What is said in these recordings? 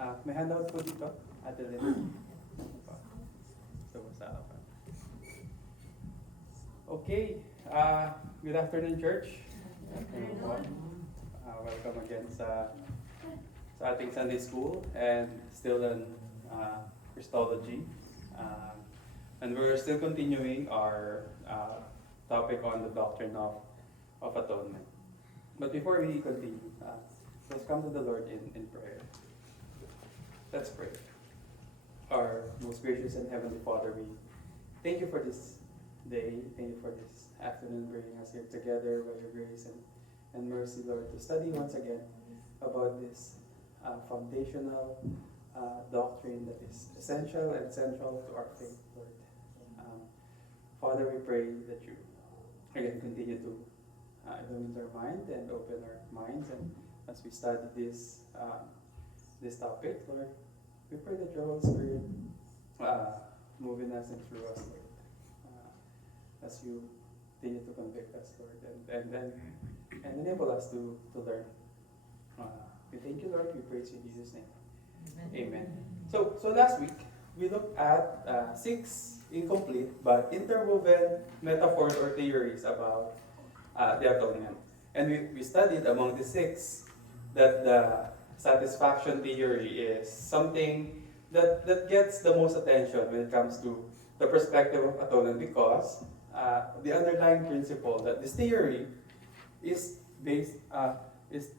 May handout po dito, Ate Lynn. So, basa ako. Okay, good afternoon, church. Welcome again sa ating Sunday school and still in Christology. And we're still continuing our topic on the doctrine of atonement. But before we continue, let's come to the Lord in prayer. Let's pray. Our most gracious and heavenly Father, we thank you for this day. Thank you for this afternoon, bringing us here together by your grace and mercy, Lord, to study once again about this foundational doctrine that is essential and central to our faith, Lord. Father, we pray that you again continue to illuminate our mind and open our minds, and as we study this topic, Lord, we pray that your Holy Spirit move in us and through us, Lord, as you continue to convict us, Lord, and enable us to learn. We thank you, Lord. We praise you in Jesus' name. Amen. So last week we looked at 6 incomplete but interwoven metaphors or theories about the atonement, and we studied among the 6 that the satisfaction theory is something that gets the most attention when it comes to the perspective of atonement, because the underlying principle that this theory is based is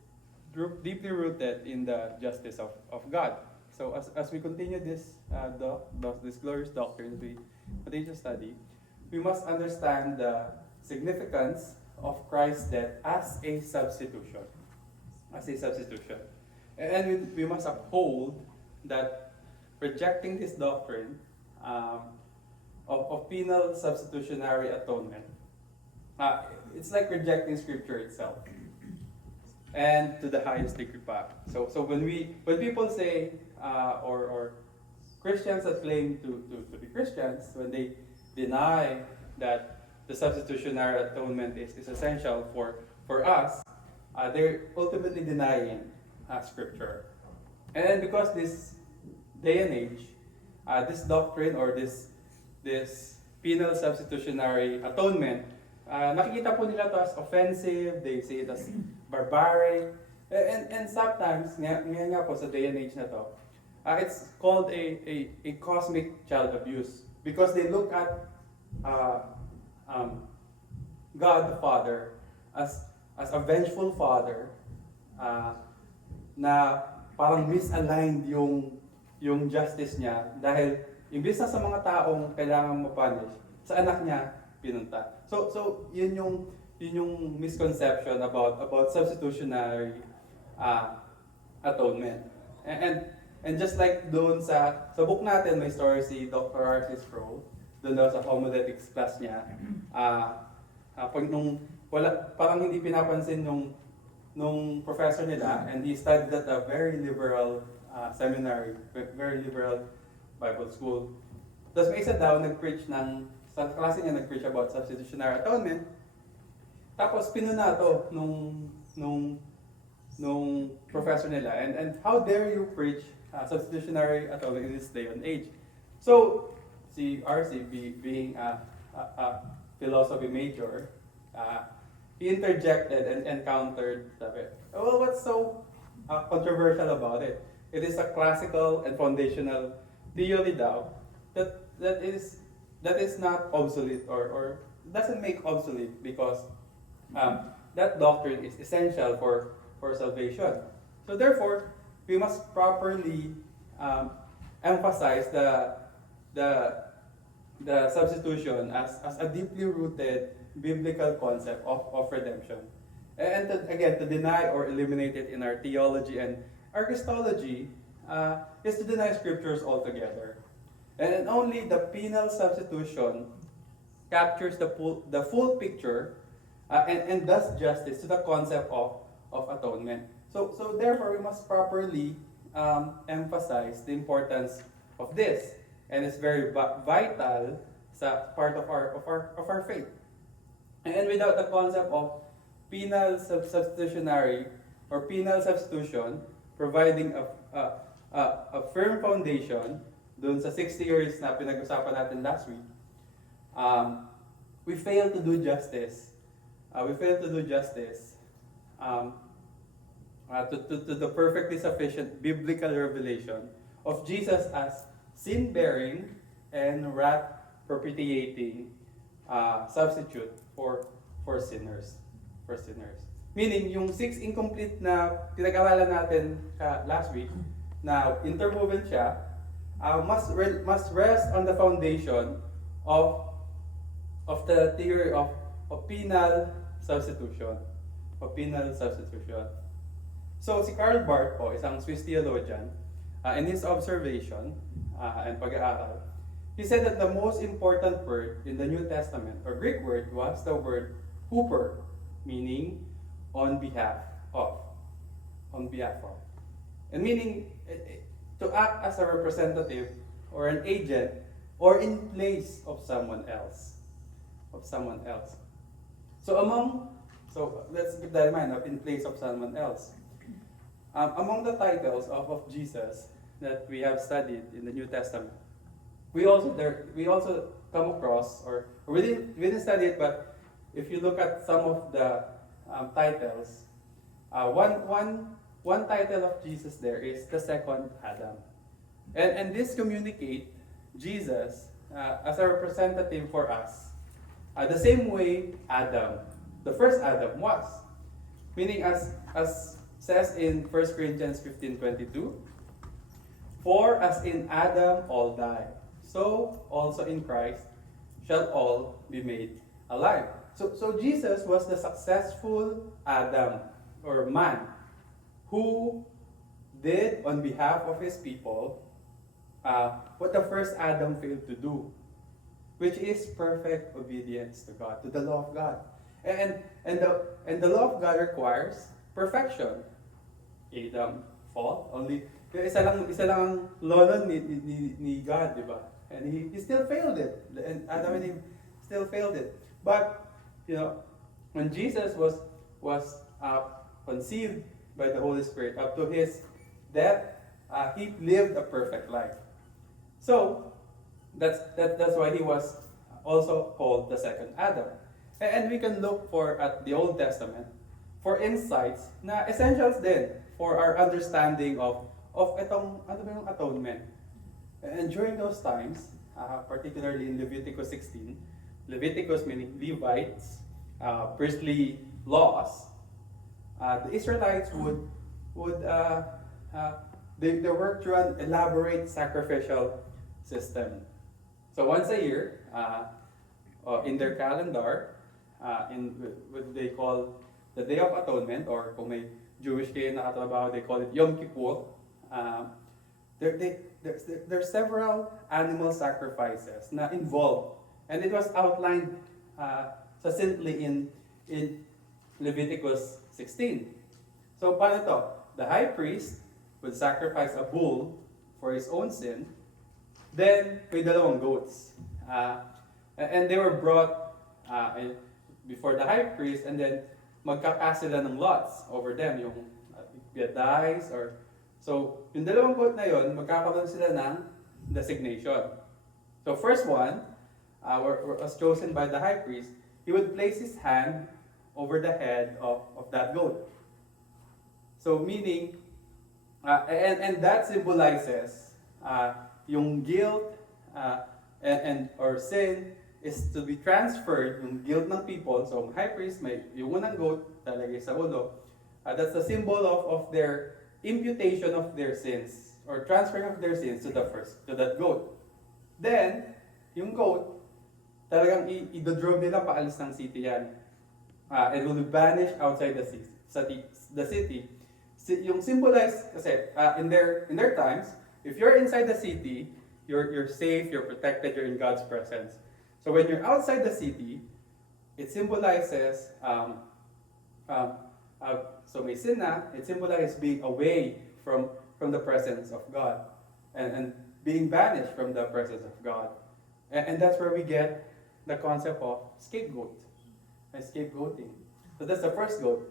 deeply rooted in the justice of God. So as we continue this glorious doctrine we continue to study, we must understand the significance of Christ's death as a substitution. And we must uphold that rejecting this doctrine of penal substitutionary atonement, it's like rejecting Scripture itself, and to the highest degree pa. So when people say, or Christians that claim to be Christians, when they deny that the substitutionary atonement is essential for us, they're ultimately denying Scripture. And because this day and age, this doctrine or this penal substitutionary atonement, nakikita po nila to as offensive, they say it as barbaric, and sometimes, nga po sa day and age na to, it's called a cosmic child abuse, because they look at God the Father as a vengeful Father, na parang misaligned yung justice niya, dahil imbis na sa mga taong kailangan mapunish, sa anak niya pinunta. So yun yung misconception about substitutionary atonement. And just like doon sa book natin, may story si Dr. R.C. Sproul, doon daw sa homiletics class niya, pag parang hindi pinapansin nung professor nila, and he studied at a very liberal seminary, very liberal Bible school. Tapos may isa daw nag-preach sa klase niya nag-preach about substitutionary atonement. Tapos pinuna to nung professor nila, and how dare you preach substitutionary atonement in this day and age. So si RC being a philosophy major, he interjected and countered, sabi, well, what's so controversial about it? It is a classical and foundational theory daw that is not obsolete or doesn't make obsolete, because that doctrine is essential for salvation. So therefore, we must properly emphasize the substitution as a deeply rooted biblical concept of redemption. And to deny or eliminate it in our theology and our Christology is to deny Scriptures altogether. And only the penal substitution captures the full picture and does justice to the concept of atonement. So therefore, we must properly emphasize the importance of this, and it's very vital sa part of our faith. And without the concept of penal substitutionary or penal substitution providing a firm foundation dun sa 60 years na pinag-usapan natin last week, we fail to do justice. We fail to do justice um, to the perfectly sufficient biblical revelation of Jesus as sin-bearing and wrath-propitiating substitute for sinners. For sinners. Meaning, yung 6 incomplete na pinag-aralan natin last week, na interwoven siya, must rest on the foundation of the theory of penal substitution. Of penal substitution. So, si Karl Barth po, isang Swiss theologian, in his observation and pag-aaral, he said that the most important word in the New Testament, or Greek word, was the word huper, meaning on behalf of. On behalf of. And meaning to act as a representative or an agent or in place of someone else. Of someone else. So let's keep that in mind, in place of someone else. Among the titles of Jesus that we have studied in the New Testament, we also come across, or we didn't study it, but if you look at some of the titles, one title of Jesus there is the second Adam, and this communicate Jesus as a representative for us, the same way Adam, the first Adam, was, meaning as says in 1 Corinthians 15:22, for as in Adam all die, so also in Christ shall all be made alive. So Jesus was the successful Adam, or man, who did on behalf of his people what the first Adam failed to do, which is perfect obedience to God, to the law of God. And the law of God requires perfection. Adam fall, only isa lang ang law nun ni God, di ba? And he still failed it. And Adam and Eve still failed it. But when Jesus was conceived by the Holy Spirit up to his death, he lived a perfect life. So that's why he was also called the second Adam. And we can look at the Old Testament for insights na essentials din for our understanding of itong ano ba yung atonement. And during those times, particularly in Leviticus 16, Leviticus meaning Levites, priestly laws, the Israelites they worked through an elaborate sacrificial system. So once a year, in their calendar, in what they call the Day of Atonement, or kung may Jewish kayo nakatrabaho, they call it Yom Kippur. There's several animal sacrifices na involved, and it was outlined succinctly in Leviticus 16. So paano to? The high priest would sacrifice a bull for his own sin, then may dalawang goats, and they were brought before the high priest, and then magka-cast sila ng lots over them, yung dies, or so yung dalawang goat na yon, magkakaroon sila ng designation. So first one was chosen by the high priest. He would place his hand over the head of that goat. So meaning, and that symbolizes yung guilt or sin is to be transferred, yung guilt ng people. So high priest, may yung unang goat talagay sa ulo. That's the symbol of their imputation of their sins, or transferring of their sins to that goat. Then, yung goat, talagang i-drove nila paalis ng city yan. It will be banished outside the city. Yung symbolize, kasi in their times, if you're inside the city, you're safe, you're protected, you're in God's presence. So when you're outside the city, it symbolizes, so may sin na, it symbolizes being away from the presence of God, and being banished from the presence of God. And that's where we get the concept of scapegoat, and scapegoating. So that's the first goat.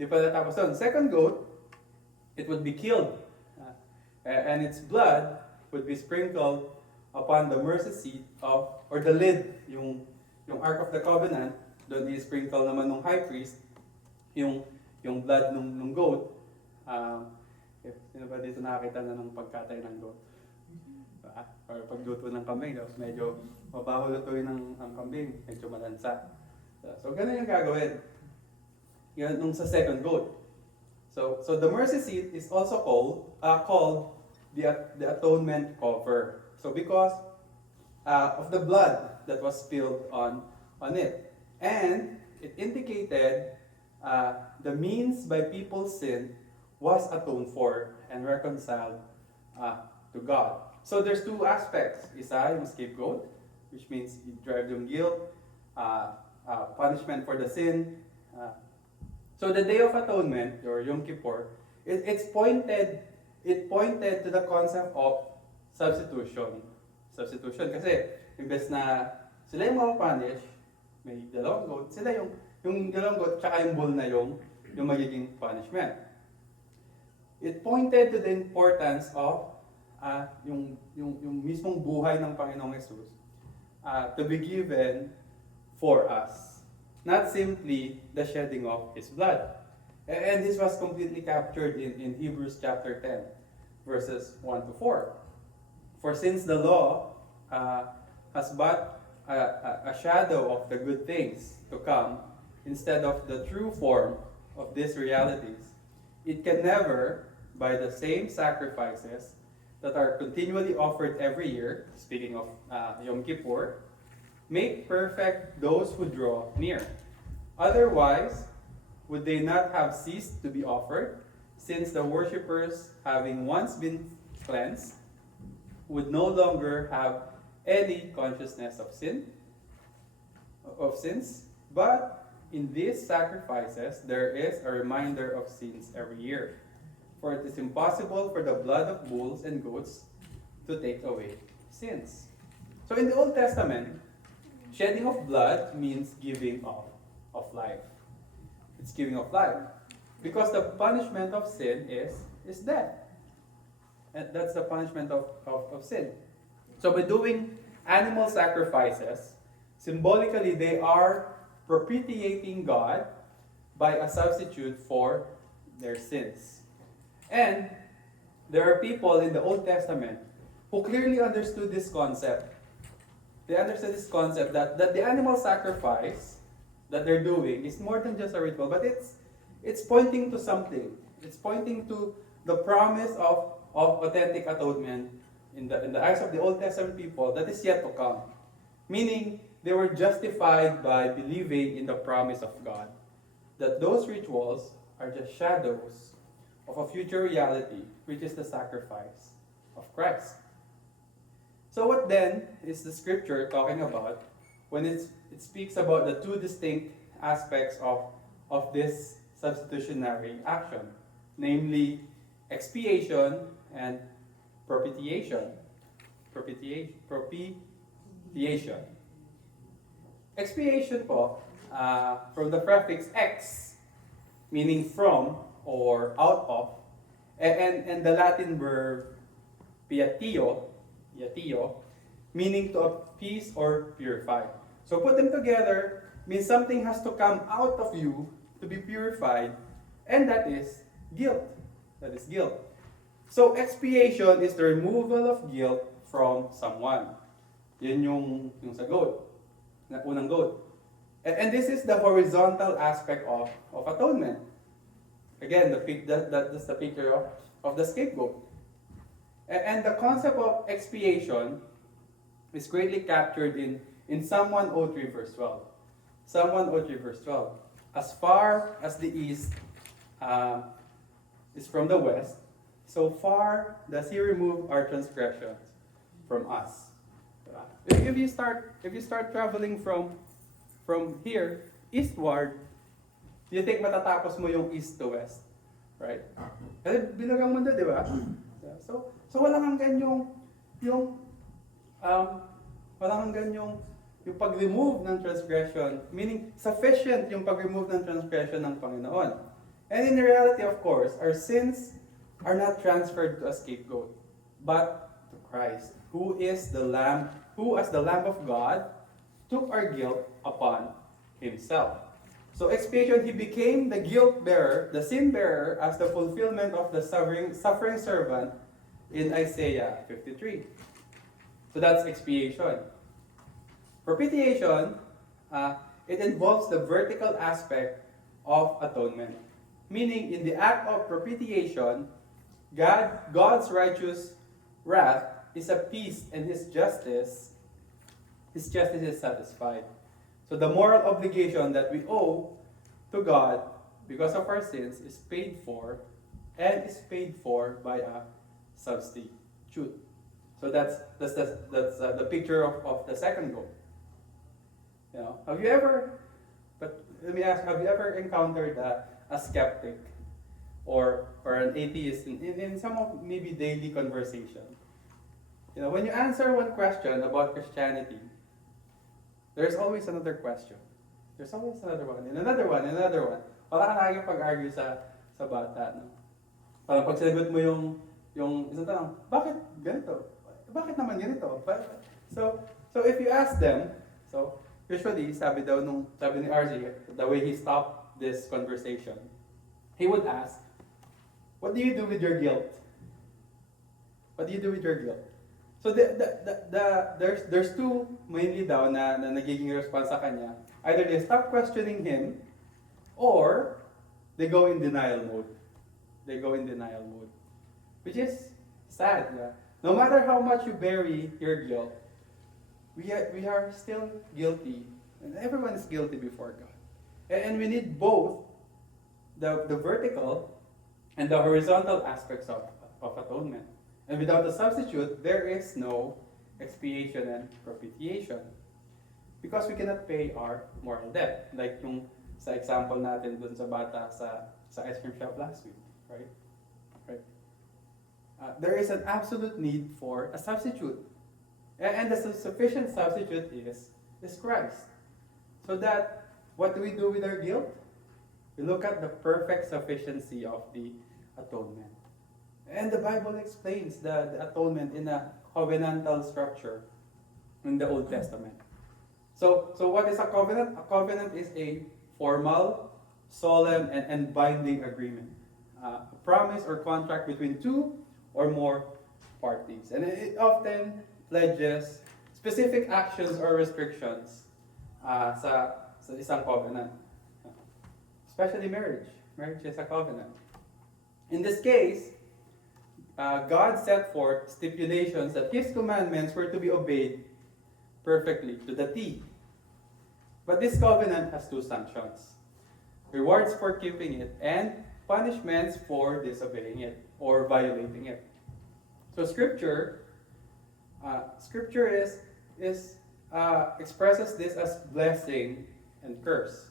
Di pa natapos doon. Second goat, it would be killed. And its blood would be sprinkled upon the mercy seat of, or the lid, yung Ark of the Covenant, doon i-sprinkle naman ng high priest, yung blood ng goat. Sino ba dito nakakita na ng pagkatay ng goat? Or pagluto ng kambing, medyo mabaho lutuin ng kambing, medyo malansa. So ganun yung gagawin. Yan nung sa second goat. So the mercy seat is also called the atonement cover. So because of the blood that was spilled on it, and it indicated the means by people's sin was atoned for and reconciled to God. So there's two aspects. Isa, yung scapegoat, which means you drive yung guilt, punishment for the sin. So the Day of Atonement, or Yom Kippur, it pointed to the concept of substitution. Substitution kasi imbes na sila yung mapapunish, may dalawang goat, sila yung dalawang goat tsaka yung bull na yung magiging punishment. It pointed to the importance of yung mismong buhay ng Panginoong Jesus to be given for us. Not simply the shedding of His blood. And this was completely captured in Hebrews chapter 10, verses 1 to 4. For since the law has but a shadow of the good things to come, instead of the true form of these realities, it can never, by the same sacrifices that are continually offered every year, speaking of Yom Kippur, make perfect those who draw near. Otherwise, would they not have ceased to be offered, since the worshippers, having once been cleansed, would no longer have any consciousness of sins? But in these sacrifices, there is a reminder of sins every year. For it is impossible for the blood of bulls and goats to take away sins. So in the Old Testament, shedding of blood means giving of life. It's giving of life. Because the punishment of sin is death. And that's the punishment of sin. So by doing animal sacrifices, symbolically they are propitiating God by a substitute for their sins. And there are people in the Old Testament who clearly understood this concept. They understood this concept that the animal sacrifice that they're doing is more than just a ritual, but it's pointing to something. It's pointing to the promise of authentic atonement in the eyes of the Old Testament people that is yet to come. Meaning, they were justified by believing in the promise of God. That those rituals are just shadows of a future reality, which is the sacrifice of Christ. So what then is the scripture talking about when it speaks about the two distinct aspects of this substitutionary action, namely expiation and propitiation. Propitiation. Expiation po, from the prefix ex, meaning from or out of, and the Latin verb piatio, meaning to appease or purify. So put them together means something has to come out of you to be purified, and that is guilt. That is guilt. So expiation is the removal of guilt from someone. Yun yung sa goat, na unang goat. And this is the horizontal aspect of atonement. Again, that's the picture of the scapegoat. And the concept of expiation is greatly captured in Psalm 103 verse 12. Psalm 103 verse 12. As far as the east is from the west, so far does He remove our transgressions from us. If you start traveling from here eastward, do you think matatapos mo yung east to west? Right? Kasi bilagang mundo, di ba? So walang hanggan yung pag-remove ng transgression, meaning sufficient yung pag-remove ng transgression ng Panginoon. And in reality, of course, our sins are not transferred to a scapegoat, but to Christ, who is the Lamb, who as the Lamb of God took our guilt upon himself. So expiation, he became the guilt bearer, the sin bearer, as the fulfillment of the suffering servant in Isaiah 53. So that's expiation. Propitiation, it involves the vertical aspect of atonement. Meaning, in the act of propitiation, God's righteous wrath is appeased and his justice is satisfied. So the moral obligation that we owe to God because of our sins is paid for, and is paid for by a substitute. So that's the picture of the second goal. You know, have you ever? But let me ask: have you ever encountered a skeptic or an atheist in some of maybe daily conversation? You know, when you answer one question about Christianity, there's always another question. There's always another one, and another one, and another one. Wala ka nakikipag-argue sa bata, no? Parang pag sinagot mo yung isang tanong, bakit ganito? Bakit naman ganito? So if you ask them, so usually, sabi ni RZ, the way he stopped this conversation, he would ask, what do you do with your guilt? What do you do with your guilt? So there's two mainly daw na nagiging response sa kanya. Either they stop questioning him or they go in denial mode. They go in denial mode. Which is sad. Yeah? No matter how much you bury your guilt, we are still guilty. And everyone is guilty before God. And we need both the vertical and the horizontal aspects of atonement. And without a substitute, there is no expiation and propitiation. Because we cannot pay our moral debt. Like yung sa example natin dun sa bata sa ice cream shop last week. Right? There is an absolute need for a substitute. And the sufficient substitute is Christ. So that, what do we do with our guilt? We look at the perfect sufficiency of the atonement. And the Bible explains the atonement in a covenantal structure in the Old Testament. So what is a covenant? A covenant is a formal, solemn, and binding agreement. A promise or contract between two or more parties. And it often pledges specific actions or restrictions sa isang covenant. Especially marriage. Marriage is a covenant. In this case, God set forth stipulations that His commandments were to be obeyed perfectly, to the T. But this covenant has two sanctions. Rewards for keeping it, and punishments for disobeying it, or violating it. So Scripture expresses this as blessing and curse.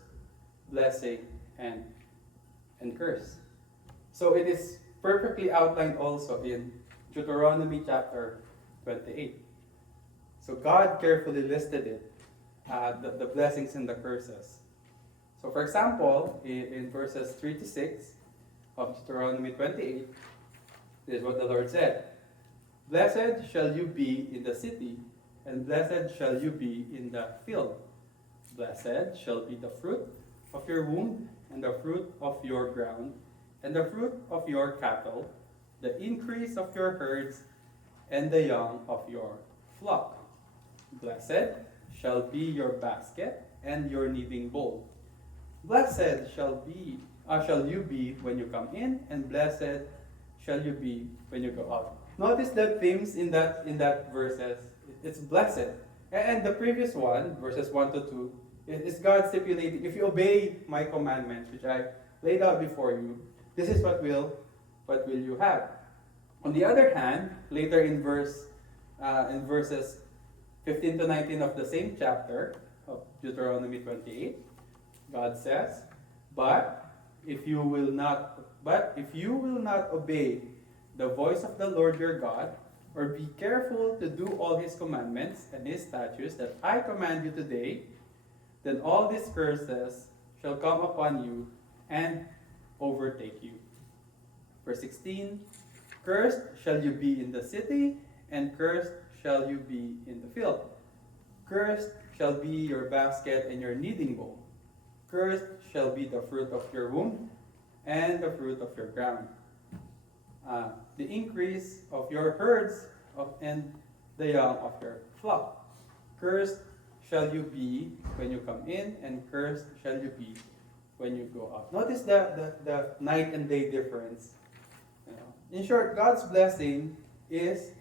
Blessing and curse. So it is perfectly outlined also in Deuteronomy chapter 28. So God carefully listed it, the blessings and the curses. So for example, in verses 3 to 6 of Deuteronomy 28, this is what the Lord said. Blessed shall you be in the city, and blessed shall you be in the field. Blessed shall be the fruit of your womb, and the fruit of your ground, and the fruit of your cattle, the increase of your herds, and the young of your flock. Blessed shall be your basket and your kneading bowl. Blessed shall you be when you come in, and blessed shall you be when you go out. Notice the themes in that verses. It's blessed. And the previous one, verses 1 to 2, is God stipulating, if you obey my commandments, which I laid out before you, this is what will you have. On the other hand, later in verses 15 to 19 of the same chapter of Deuteronomy 28, God says, But if you will not obey the voice of the Lord your God, or be careful to do all His commandments and His statutes that I command you today, then all these curses shall come upon you and overtake you. Verse 16, cursed shall you be in the city, and cursed shall you be in the field. Cursed shall be your basket and your kneading bowl. Cursed shall be the fruit of your womb, and the fruit of your ground. The increase of your herds and the young of your flock. Cursed shall you be when you come in, and cursed shall you be when you go out. Notice the night and day difference. In short, God's blessing is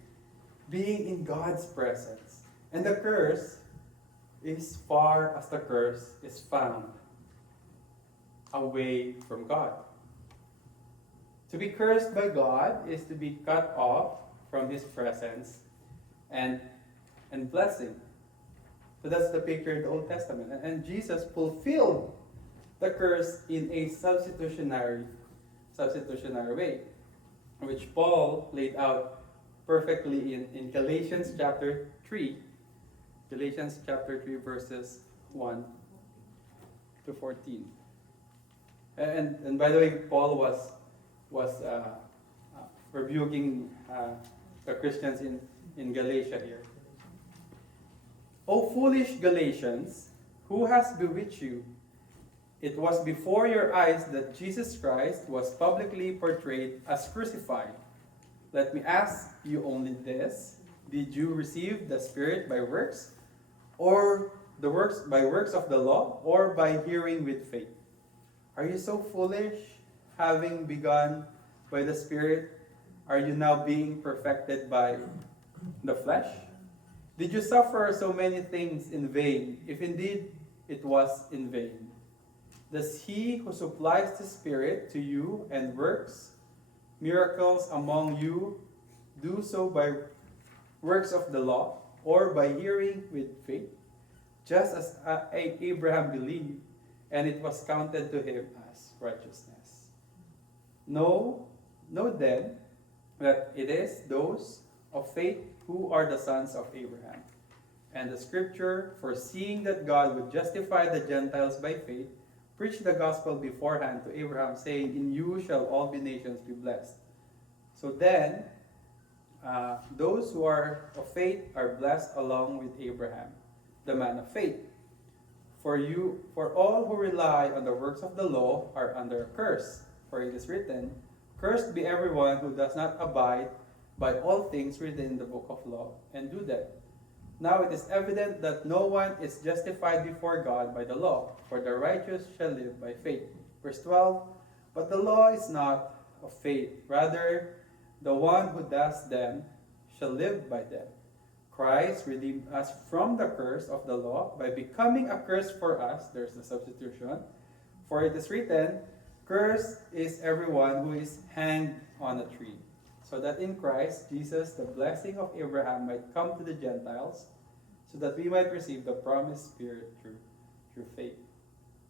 being in God's presence. And the curse is far as the curse is found away from God. To be cursed by God is to be cut off from His presence and blessing. So that's the picture in the Old Testament. And Jesus fulfilled the curse in a substitutionary way, which Paul laid out perfectly in Galatians chapter 3. Galatians chapter 3 verses 1 to 14. And by the way, Paul was rebuking the Christians in Galatia here. O foolish Galatians, who has bewitched you? It was before your eyes that Jesus Christ was publicly portrayed as crucified. Let me ask you only this: did you receive the Spirit by works, or by works of the law, or by hearing with faith? Are you so foolish? Having begun by the Spirit, are you now being perfected by the flesh? Did you suffer so many things in vain, if indeed it was in vain? Does he who supplies the Spirit to you and works miracles among you do so by works of the law, or by hearing with faith? Just as Abraham believed, and it was counted to him as righteousness. Know then that it is those of faith who are the sons of Abraham. And the scripture, foreseeing that God would justify the Gentiles by faith, preached the gospel beforehand to Abraham, saying, in you shall all the nations be blessed. So then, those who are of faith are blessed along with Abraham, the man of faith. For all who rely on the works of the law are under a curse. For it is written, cursed be everyone who does not abide by all things written in the book of law and do them. Now it is evident that no one is justified before God by the law, for the righteous shall live by faith. Verse 12, but the law is not of faith. Rather, the one who does them shall live by them. Christ redeemed us from the curse of the law by becoming a curse for us. There's the substitution. For it is written, cursed is everyone who is hanged on a tree, so that in Christ Jesus the blessing of Abraham might come to the Gentiles, so that we might receive the promised Spirit through faith.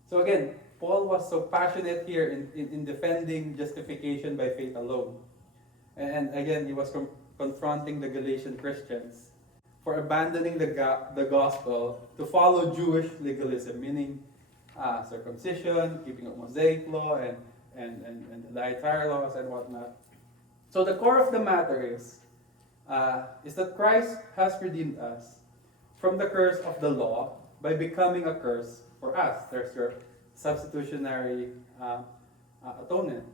So again, Paul was so passionate here in defending justification by faith alone. And again, he was confronting the Galatian Christians for abandoning the gospel to follow Jewish legalism, meaning circumcision, keeping of Mosaic law, and the dietary laws and whatnot. So the core of the matter is that Christ has redeemed us from the curse of the law by becoming a curse for us. There's your substitutionary atonement.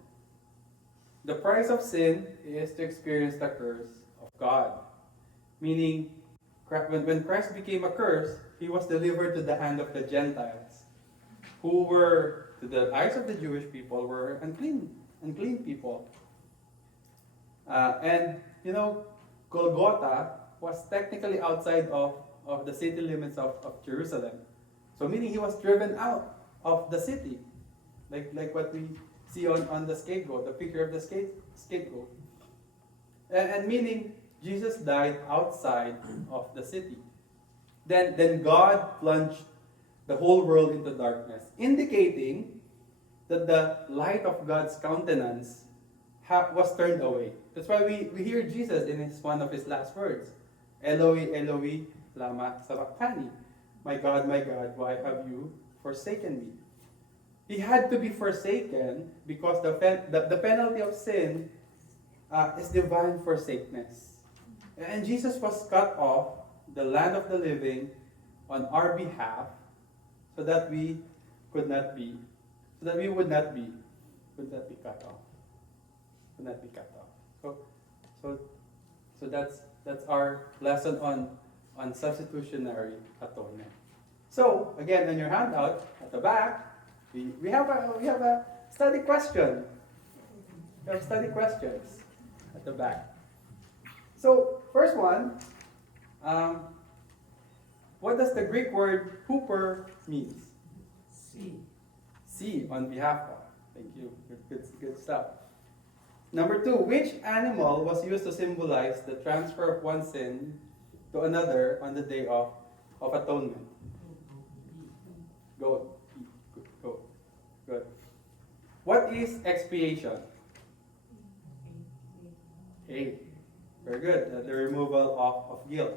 The price of sin is to experience the curse of God. Meaning, when Christ became a curse, he was delivered to the hand of the Gentiles, who were, to the eyes of the Jewish people, were unclean people. And Golgotha was technically outside of the city limits of Jerusalem. So meaning he was driven out of the city. Like what we see on the scapegoat, the picture of the scapegoat. And meaning Jesus died outside of the city. Then God plunged the whole world into darkness, indicating that the light of God's countenance was turned away. That's why we hear Jesus in one of his last words, Eloi, Eloi, lama sabachthani. My God, why have you forsaken me? He had to be forsaken because the penalty of sin is divine forsakenness. And Jesus was cut off the land of the living on our behalf so that we could not be, so that we would not be cut off. Would not be cut off. So that's our lesson on substitutionary atonement. So again, on your handout at the back, we have a study question. We have study questions at the back. So first one, what does the Greek word "huper" mean? See, on behalf of. Thank you. Good stuff. Number 2, which animal was used to symbolize the transfer of one sin to another on the day of atonement? Goat. Good. What is expiation? A. Very good. The removal of guilt.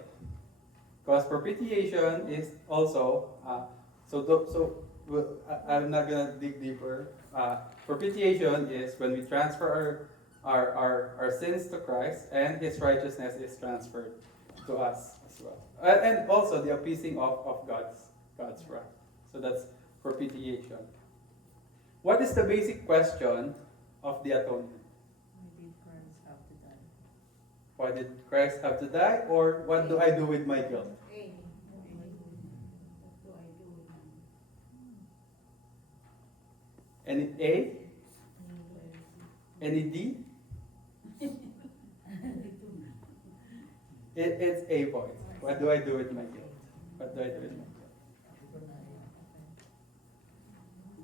Because propitiation is also, I'm not going to dig deeper. Propitiation is when we transfer our sins to Christ and His righteousness is transferred to us as well. And also the appeasing of God's wrath. So that's propitiation. What is the basic question of the atonement? Why did Christ have to die? Or what do I do with my guilt? Any A? Any D? It's A point. What do I do with my guilt? What do I do with my guilt?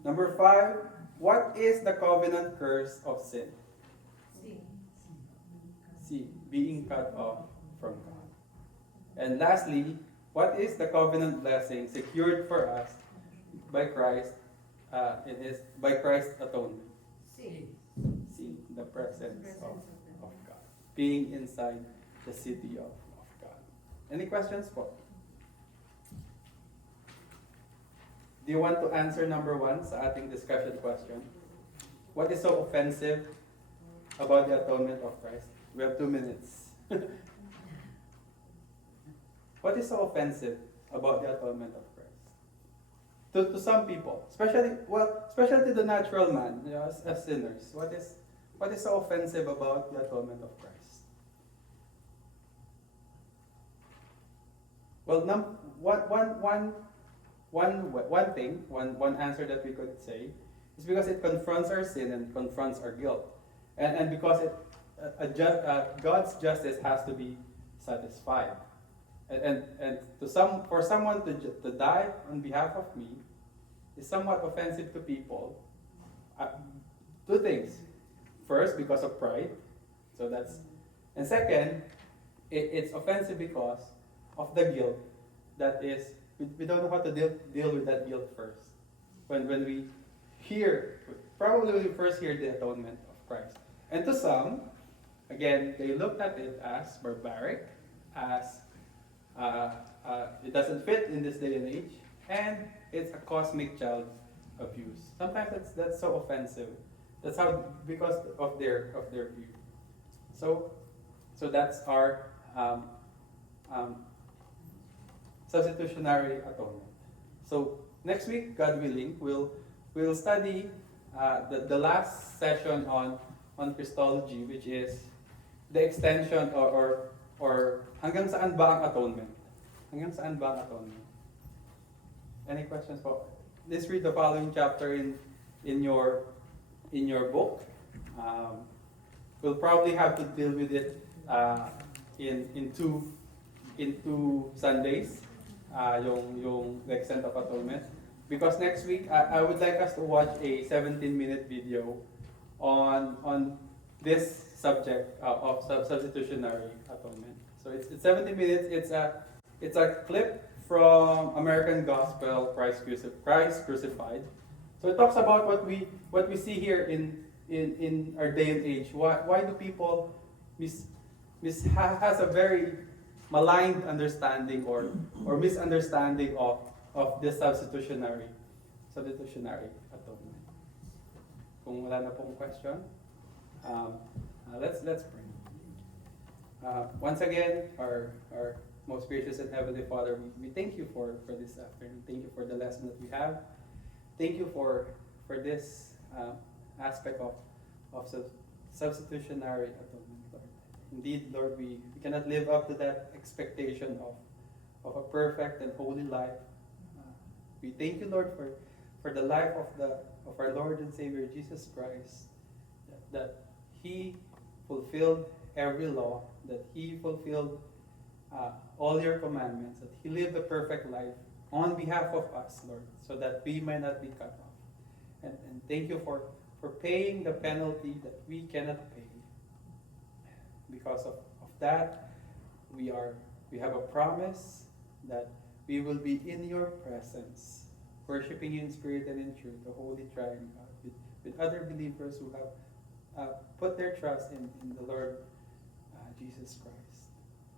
Number 5, what is the covenant curse of sin? C. Being cut off from God. And lastly, what is the covenant blessing secured for us by Christ? By Christ's atonement. C. The presence of God. Being inside the city of God. Any questions po? Do you want to answer number 1 sa ating discussion question? What is so offensive about the atonement of Christ? We have 2 minutes. What is so offensive about the atonement of Christ? To some people, especially to the natural man, as sinners, what is so offensive about the atonement of Christ? Well, one answer that we could say is because it confronts our sin and confronts our guilt, and because God's justice has to be satisfied. And for someone to die on behalf of me is somewhat offensive to people. 2 things. First, because of pride. And second, it's offensive because of the guilt that is, we don't know how to deal with that guilt first. When we probably when we first hear the atonement of Christ. And to some, again, they looked at it as barbaric, as it doesn't fit in this day and age, and it's a cosmic child abuse. Sometimes that's so offensive. That's how, because of their view. So that's our substitutionary atonement. So next week, God willing, we'll study the last session on Christology, which is the extension or hanggang saan ba ang atonement? Hanggang saan ba ang atonement? Any questions po? Let's read the following chapter in your book. We'll probably have to deal with it in two Sundays, yung the extent of atonement. Because next week I would like us to watch a 17-minute video on this subject of substitutionary atonement. So it's 17 minutes. It's a clip from American Gospel, Christ Crucified. So it talks about what we see here in our day and age. Why do people has a very maligned understanding or misunderstanding of this substitutionary atonement? kung wala na pong question, let's pray. Once again, our most gracious and heavenly Father, we thank you for this afternoon. Thank you for the lesson that we have. Thank you for this aspect of substitutionary atonement, Lord. Indeed, Lord, we cannot live up to that expectation of a perfect and holy life. We thank you, Lord, for the life of our Lord and Savior Jesus Christ, that He fulfilled every law, that He fulfilled all your commandments, that He lived a perfect life on behalf of us, Lord, so that we might not be cut off. And thank you for paying the penalty that we cannot pay. Because of that, we have a promise that we will be in your presence, worshiping you in spirit and in truth, the Holy Triune God, with other believers who have put their trust in the Lord Jesus Christ.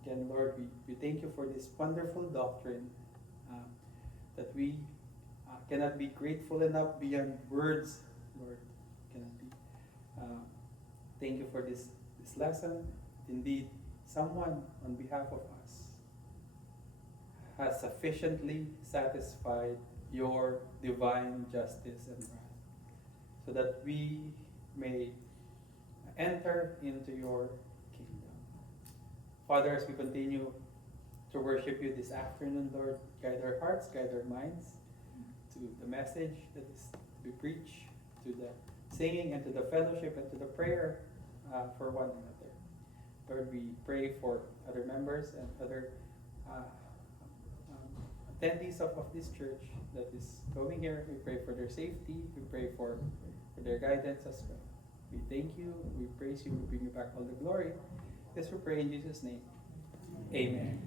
Again, Lord, we thank you for this wonderful doctrine that we cannot be grateful enough beyond words, Lord. Cannot be. Thank you for this lesson. Indeed, someone on behalf of us has sufficiently satisfied your divine justice and wrath, so that we may enter into your kingdom. Father, as we continue to worship you this afternoon, Lord, guide our hearts, guide our minds to the message that is to be preached, to the singing and to the fellowship and to the prayer for one another. Lord, we pray for other members and other attendees of this church that is going here. We pray for their safety. We pray for their guidance as well. We thank you. We praise you. We bring you back all the glory. This we pray in Jesus' name. Amen.